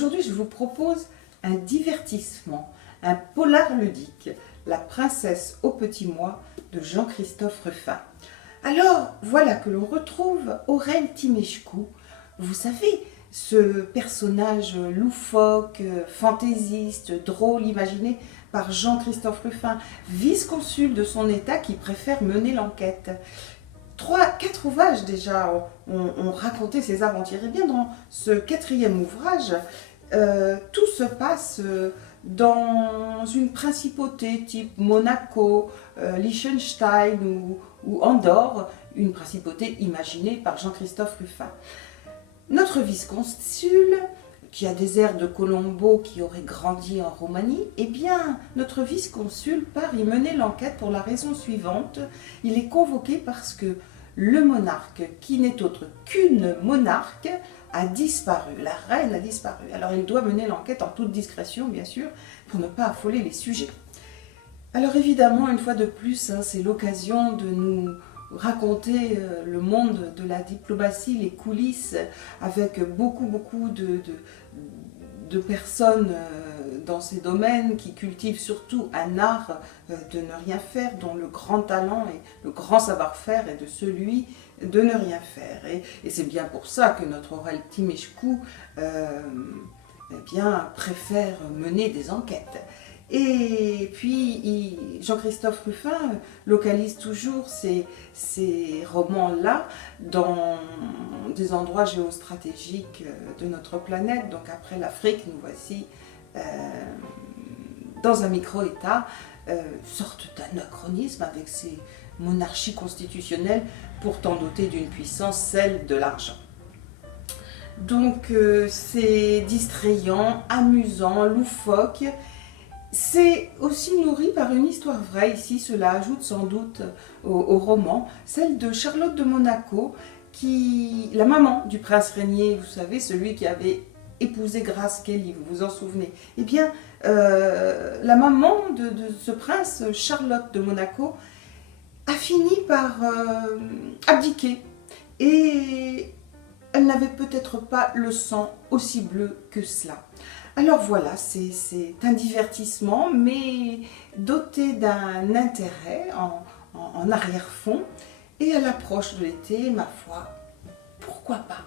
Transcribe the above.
Aujourd'hui, je vous propose un divertissement, un polar ludique, La princesse au petit mois de Jean-Christophe Ruffin. Alors, voilà que l'on retrouve Aurel Timeshkou. Vous savez, ce personnage loufoque, fantaisiste, drôle, imaginé par Jean-Christophe Ruffin, vice-consul de son état qui préfère mener l'enquête. 4 ouvrages déjà ont raconté ses aventures. Et bien dans ce 4e ouvrage, tout se passe dans une principauté type Monaco, Liechtenstein ou Andorre, une principauté imaginée par Jean-Christophe Ruffin. Notre vice-consul, qui a des airs de Colombo qui aurait grandi en Roumanie, eh bien, notre vice-consul part y mener l'enquête pour la raison suivante. Il est convoqué parce que le monarque, qui n'est autre qu'une monarque, a disparu. La reine a disparu. Alors, il doit mener l'enquête en toute discrétion, bien sûr, pour ne pas affoler les sujets. Alors, évidemment, une fois de plus, c'est l'occasion de nous raconter le monde de la diplomatie, les coulisses, avec beaucoup de personnes dans ces domaines qui cultivent surtout un art de ne rien faire, dont le grand talent et le grand savoir-faire est de celui de ne rien faire. Et c'est bien pour ça que notre Aurel Timeshkou préfère mener des enquêtes. Et puis, Jean-Christophe Ruffin localise toujours ces romans-là dans des endroits géostratégiques de notre planète. Donc après l'Afrique, nous voici dans un micro-État, sorte d'anachronisme avec ces monarchies constitutionnelles pourtant dotées d'une puissance, celle de l'argent. Donc c'est distrayant, amusant, loufoque. C'est aussi nourri par une histoire vraie, ici cela ajoute sans doute au roman, celle de Charlotte de Monaco, la maman du prince régnier, vous savez, celui qui avait épousé Grace Kelly, vous vous en souvenez. Eh bien, la maman de ce prince, Charlotte de Monaco, a fini par abdiquer. Et elle n'avait peut-être pas le sang aussi bleu que cela. Alors voilà, c'est un divertissement, mais doté d'un intérêt en arrière-fond. Et à l'approche de l'été, ma foi, pourquoi pas ?